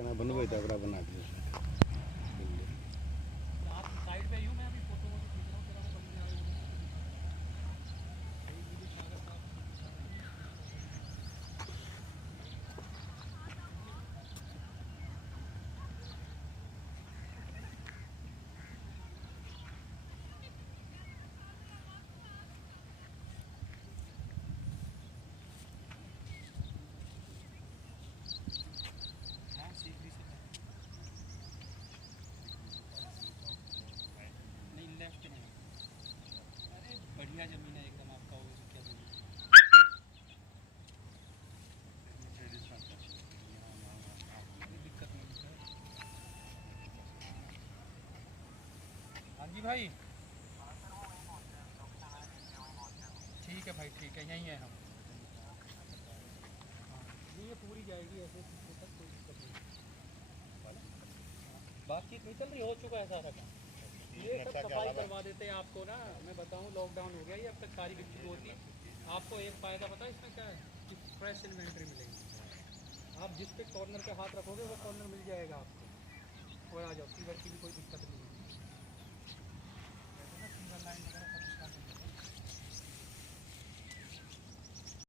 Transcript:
कहना बनवाई था बड़ा बना दिया आप साइड पे यूं मैं अभी फोटो खींच रहा हूं तेरा वो बनने आया हूं हां सीधी से नहीं लेफ्ट नहीं अरे बढ़िया ज़मीन है एकदम आपका वो क्या ज़मीन कोई दिक्कत नहीं है। हाँ जी भाई ठीक है भाई ठीक है यहीं है हम हाँ नहीं ये पूरी जाएगी ऐसे पीछे तक कोई दिक्कत नहीं बातचीत नहीं चल रही हो चुका है सारा काम ये सब सफाई करवा देते हैं आपको ना मैं बताऊं लॉकडाउन हो गया ये अब तक सारी बिक्री होती आपको एक फ़ायदा पता है इसमें क्या है कि फ्रेश इन्वेंट्री मिलेगी आप जिस पे कॉर्नर पे हाथ रखोगे वो कॉर्नर मिल जाएगा आपको और आ जाओ सीवर की भी कोई दिक्कत नहीं है